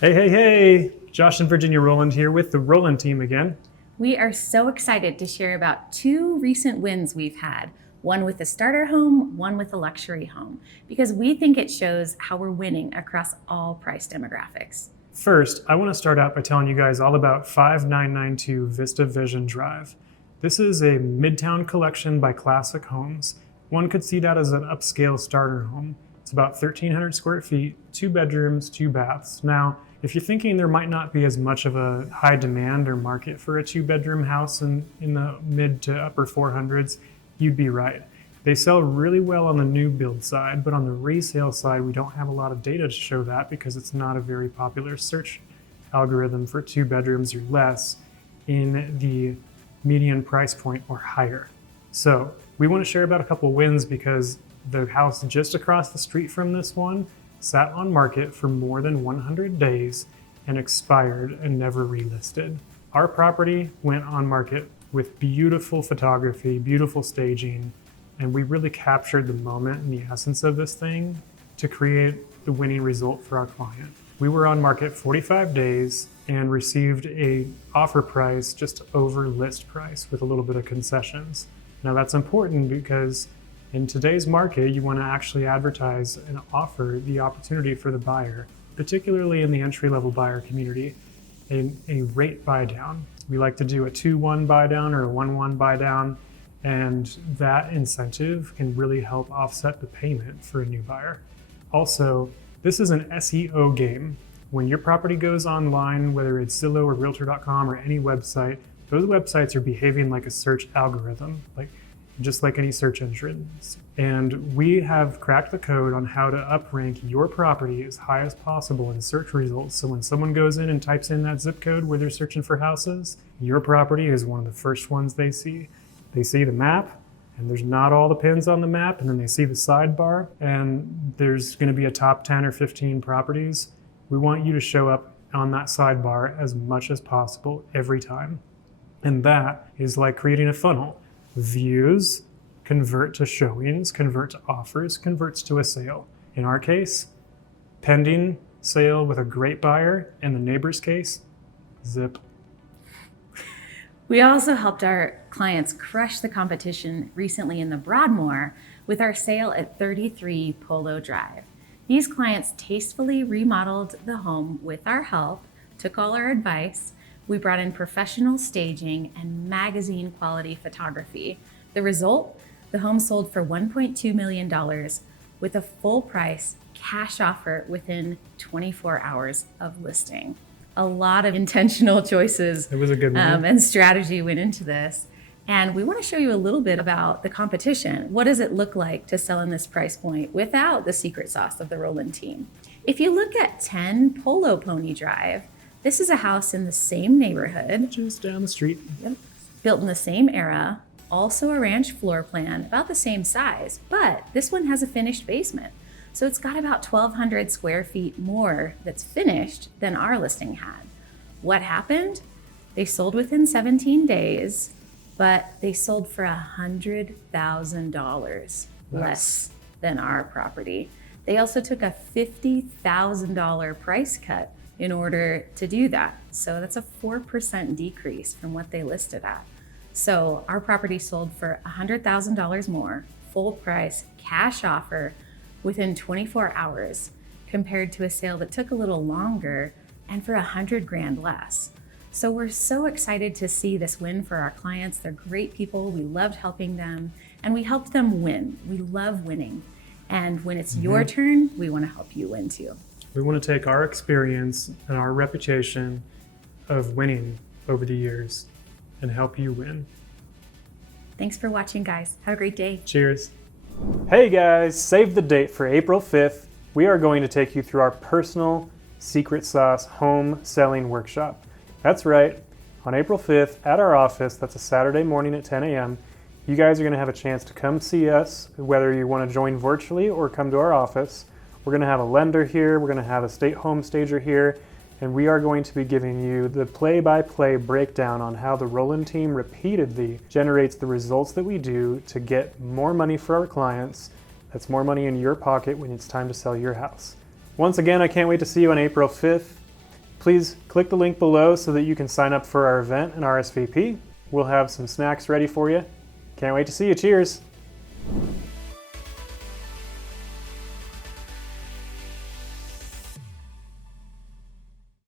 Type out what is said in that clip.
Hey, hey, hey! Josh and Virginia Rowland here with the Rowland team again. We are so excited to share about two recent wins we've had, one with a starter home, one with a luxury home, because we think it shows how we're winning across all price demographics. First, I want to start out by telling you guys all about 5992 Vista Vision Drive. This is a Midtown collection by Classic Homes. One could see that as an upscale starter home. It's about 1,300 square feet, 2 bedrooms, 2 baths. Now, if you're thinking there might not be as much of a high demand or market for a 2-bedroom house in the mid to upper 400s, you'd be right. They sell really well on the new build side, but on the resale side, we don't have a lot of data to show that because it's not a very popular search algorithm for 2 bedrooms or less in the median price point or higher. So we want to share about a couple wins because the house just across the street from this one sat on market for more than 100 days and expired and never relisted. Our property went on market with beautiful photography, beautiful staging, and we really captured the moment and the essence of this thing to create the winning result for our client. We were on market 45 days and received a offer price just over list price with a little bit of concessions. Now that's important because in today's market, you want to actually advertise and offer the opportunity for the buyer, particularly in the entry-level buyer community, a rate buy down. We like to do a 2-1 buy down or a 1-1 buy down, and that incentive can really help offset the payment for a new buyer. Also, this is an SEO game. When your property goes online, whether it's Zillow or Realtor.com or any website, those websites are behaving like a search algorithm, just like any search engines. And we have cracked the code on how to uprank your property as high as possible in search results. So when someone goes in and types in that zip code where they're searching for houses, your property is one of the first ones they see. They see the map, and there's not all the pins on the map, and then they see the sidebar, and there's going to be a top 10 or 15 properties. We want you to show up on that sidebar as much as possible every time. And that is like creating a funnel. Views convert to showings, convert to offers, converts to a sale. In our case, pending sale with a great buyer. In the neighbor's case, zip. We also helped our clients crush the competition recently in the Broadmoor with our sale at 33 Polo Drive. These clients tastefully remodeled the home with our help, took all our advice. We brought in professional staging and magazine quality photography. The result, the home sold for $1.2 million with a full price cash offer within 24 hours of listing. A lot of intentional choices It was a good one. and strategy went into this. And we want to show you a little bit about the competition. What does it look like to sell in this price point without the secret sauce of the Rowland team? If you look at 10 Polo Pony Drive, this is a house in the same neighborhood, Just down the street. built in the same era, also a ranch floor plan, about the same size, but this one has a finished basement. So it's got about 1,200 square feet more that's finished than our listing had. What happened? They sold within 17 days, but they sold for $100,000 less than our property. They also took a $50,000 price cut in order to do that. So that's a 4% decrease from what they listed at. So our property sold for $100,000 more, full price, cash offer within 24 hours, compared to a sale that took a little longer and for $100,000 less. So we're so excited to see this win for our clients. They're great people. We loved helping them, and we helped them win. We love winning. And when it's your turn, we want to help you win too. We want to take our experience and our reputation of winning over the years and help you win. Thanks for watching, guys. Have a great day. Cheers. Hey guys, save the date for April 5th. We are going to take you through our personal secret sauce home selling workshop. That's right. On April 5th at our office, that's a Saturday morning at 10 a.m., you guys are going to have a chance to come see us, whether you want to join virtually or come to our office. We're going to have a lender here, we're going to have a state home stager here, and we are going to be giving you the play-by-play breakdown on how the Rowland team repeatedly generates the results that we do to get more money for our clients. That's more money in your pocket when it's time to sell your house. Once again, I can't wait to see you on April 5th. please click the link below so that you can sign up for our event and RSVP. We'll have some snacks ready for you. Can't wait to see you. Cheers.